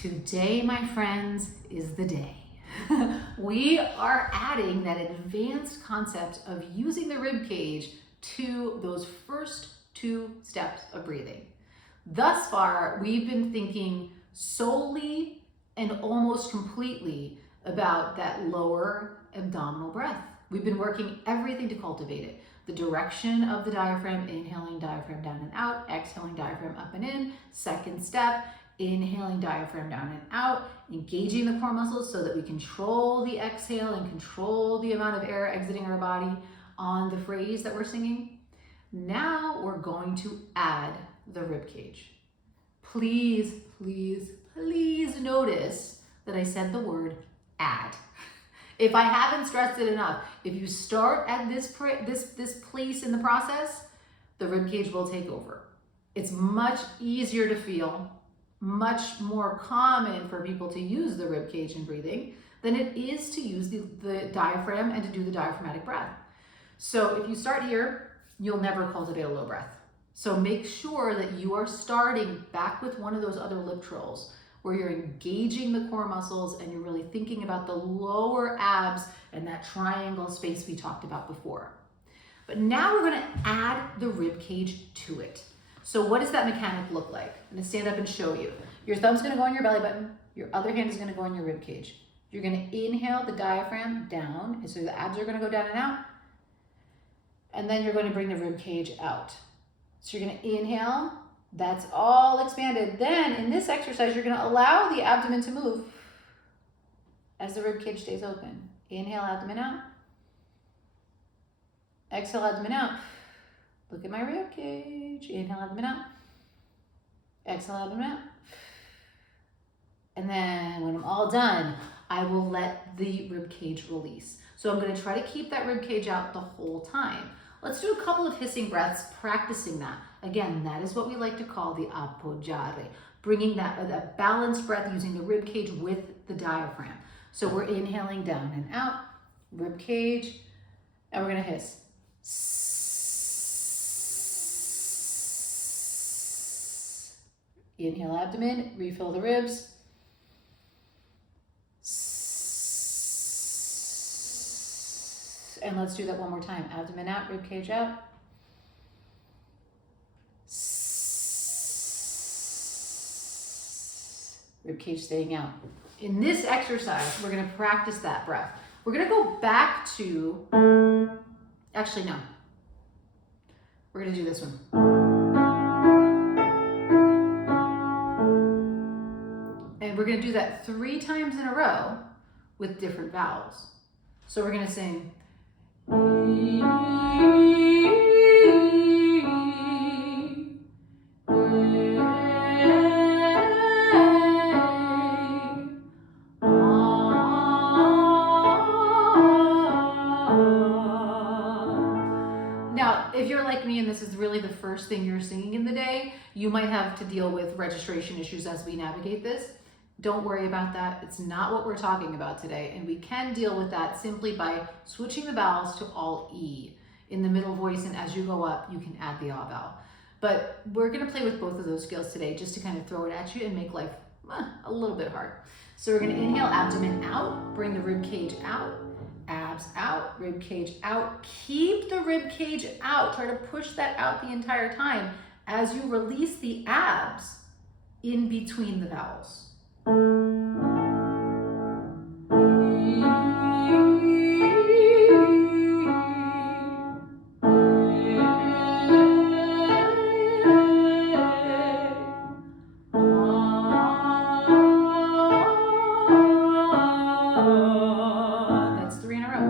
Today, my friends, is the day. We are adding that advanced concept of using the rib cage to those first 2 steps of breathing. Thus far, we've been thinking solely and almost completely about that lower abdominal breath. We've been working everything to cultivate it. The direction of the diaphragm, inhaling diaphragm down and out, exhaling diaphragm up and in. Second step, inhaling diaphragm down and out, engaging the core muscles so that we control the exhale and control the amount of air exiting our body on the phrase that we're singing. Now we're going to add the rib cage. Please, please, please notice that I said the word add. If I haven't stressed it enough, if you start at this place in the process, the rib cage will take over. It's much easier to feel, much more common for people to use the rib cage in breathing than it is to use the diaphragm and to do the diaphragmatic breath. So if you start here, you'll never cultivate a low breath. So make sure that you are starting back with one of those other lip trills where you're engaging the core muscles and you're really thinking about the lower abs and that triangle space we talked about before. But now we're gonna add the rib cage to it. So what does that mechanic look like? I'm gonna stand up and show you. Your thumb's gonna go on your belly button, your other hand is gonna go on your rib cage. You're gonna inhale the diaphragm down, and so the abs are gonna go down and out, and then you're going to bring the rib cage out. So you're gonna inhale, that's all expanded. Then in this exercise, you're gonna allow the abdomen to move as the rib cage stays open. Inhale, abdomen out. Exhale, abdomen out. Look at my rib cage. Inhale, abdomen out. Exhale, abdomen out. And then when I'm all done, I will let the rib cage release. So I'm gonna try to keep that rib cage out the whole time. Let's do a couple of hissing breaths, practicing that. Again, that is what we like to call the appoggiare, bringing that balanced breath using the rib cage with the diaphragm. So we're inhaling down and out, rib cage, and we're gonna hiss. Inhale, abdomen, refill the ribs. And let's do that one more time. Abdomen out, rib cage out. Rib cage staying out. In this exercise, we're gonna practice that breath. We're gonna go back to, actually no. We're gonna do this one. And we're gonna do that 3 times in a row with different vowels. So we're gonna sing. Now, if you're like me and this is really the first thing you're singing in the day, you might have to deal with registration issues as we navigate this. Don't worry about that. It's not what we're talking about today. And we can deal with that simply by switching the vowels to all E in the middle voice. And as you go up, you can add the ah vowel. But we're gonna play with both of those skills today just to kind of throw it at you and make life a little bit hard. So we're gonna inhale, abdomen out, bring the rib cage out, abs out, rib cage out. Keep the rib cage out. Try to push that out the entire time as you release the abs in between the vowels. That's 3 in a row.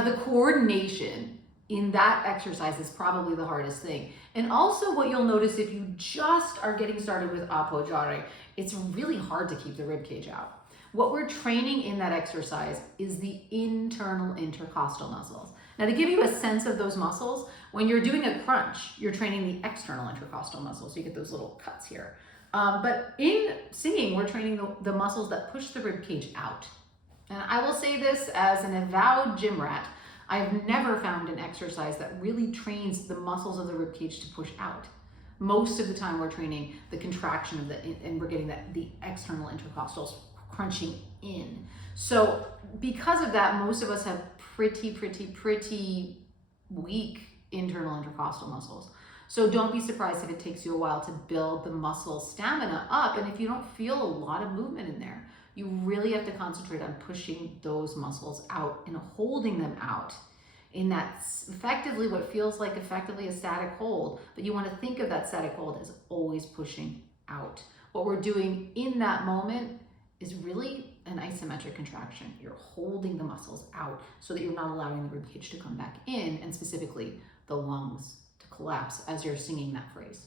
Now, the coordination in that exercise is probably the hardest thing. And also what you'll notice if you just are getting started with appoggiare, it's really hard to keep the rib cage out. What we're training in that exercise is the internal intercostal muscles. Now, to give you a sense of those muscles, when you're doing a crunch, you're training the external intercostal muscles. You get those little cuts here. But in singing, we're training the muscles that push the rib cage out. And I will say this as an avowed gym rat, I've never found an exercise that really trains the muscles of the rib cage to push out. Most of the time we're training the contraction of and we're getting the external intercostals crunching in. So because of that, most of us have pretty weak internal intercostal muscles. So don't be surprised if it takes you a while to build the muscle stamina up. And if you don't feel a lot of movement in there, you really have to concentrate on pushing those muscles out and holding them out in that effectively what feels like effectively a static hold. But you want to think of that static hold as always pushing out. What we're doing in that moment is really an isometric contraction. You're holding the muscles out so that you're not allowing the ribcage to come back in, and specifically the lungs to collapse as you're singing that phrase.